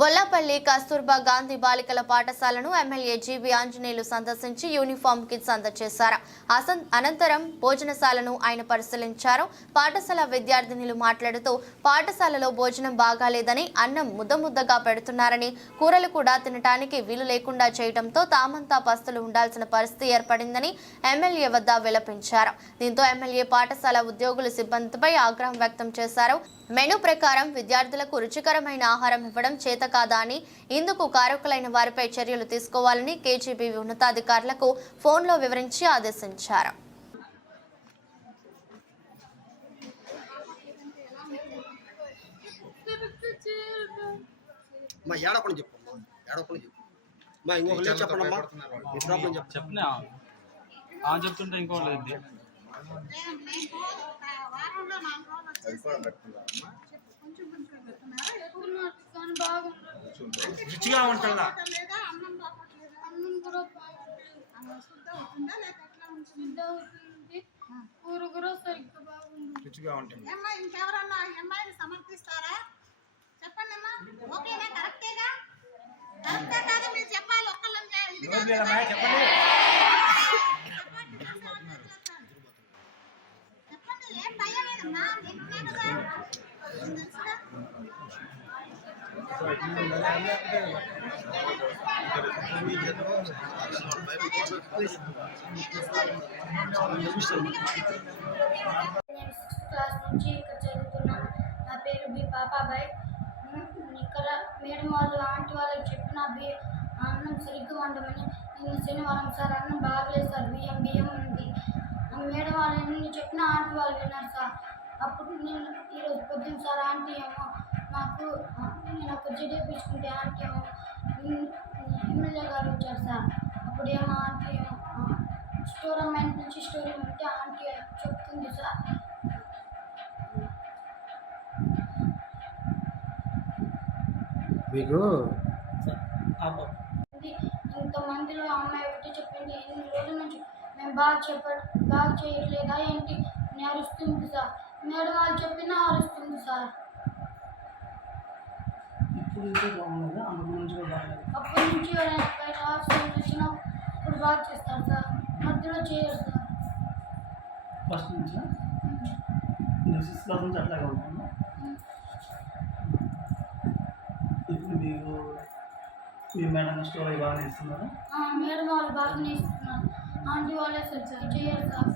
బొల్లపల్లి కస్తూర్బా గాంధీ బాలికల పాఠశాలను ఎమ్మెల్యే జీవి ఆంజనేయులు సందర్శించి యూనిఫామ్ కిట్స్ అందజేశారు. అనంతరం భోజనశాలను ఆయన పరిశీలించారు. పాఠశాల విద్యార్థినులు మాట్లాడుతూ పాఠశాలలో భోజనం బాగాలేదని, అన్నం ముద్దముద్దగా పెడుతున్నారని, కూరలు కూడా తినటానికి వీలు లేకుండా చేయడంతో తామంతా పస్తులు ఉండాల్సిన పరిస్థితి ఏర్పడిందని ఎమ్మెల్యే వద్ద విలపించారు. దీంతో ఎమ్మెల్యే పాఠశాల ఉద్యోగులు సిబ్బందిపై ఆగ్రహం వ్యక్తం చేశారు. మెనూ ప్రకారం విద్యార్థులకు రుచికరమైన ఆహారం ఇవ్వడం చేత కాదా అని, ఇందుకు కారకులైన వారిపై చర్యలు తీసుకోవాలని కేజీబీ ఉన్నతాధికారులకు ఫోన్లో వివరించి ఆదేశించారు. చెప్తుంటే ఇంకోలేదు రుచిగా ఉంటుందా? రుచిగా ఉంటుంది. ఇంకెవరన్నా అమ్మాయిని సమర్థిస్తారా? చెప్పండి అమ్మా. ఓకేనా? కరెక్టేగా? కరెక్టే కాదు మీరు చెప్పాలి. ఒక్కళ్ళని చెప్పండి. ఏం భయం లేదమ్మా. క్లాస్ నుంచి ఇక్కడ చదువుతున్నాను. నా పేరు బి పాపాబాయ్. ఇక్కడ మేడం వాళ్ళు ఆంటీ వాళ్ళకి చెప్పిన అన్నం సరిగ్గా వండమని. నిన్న శనివారం సార్ అన్నం బాగలేదు సార్, బియ్యం ఉంది. మేడం వాళ్ళు ఎన్ని చెప్పినా ఆంటీ వాళ్ళు విన్నారు సార్. అప్పుడు నేను ఈరోజు పొద్దున్న సార్ ఆంటీ ఏమో నేను ఒక చెడి తీసుకుంటే ఆంటీ ఏమో ఎమ్మెల్యే గారు వచ్చారు సార్. అప్పుడేమో ఆంటీ ఏమో స్టోర్ అమ్మాయి నుంచి స్టోరీ ఉంటే ఆంటీ చెప్తుంది సార్. మీకు ఇంతమందిలో అమ్మాయి ఒకటి చెప్పింది, ఎన్ని రోజుల నుంచి మేము బాగా చేయట్లేదా ఏంటి అని అరుస్తుంది సార్. మేడం వాళ్ళు చెప్పినా అరుస్తుంది సార్. అప్పటి నుంచి వచ్చినా ఇప్పుడు బాగా చేస్తారు సార్, మధ్యలో చేయరు సార్. ఫస్ట్ నుంచి సిక్స్త్ క్లాస్ నుంచి అట్లాగే ఉంటాను. ఇప్పుడు మీరు మీ మేడం స్టోరీ బాగానే ఇస్తున్నారు. మేడం వాళ్ళు బాగానే ఇస్తున్నారు. ఆంటీ వాళ్ళే సార్ చేయరు సార్.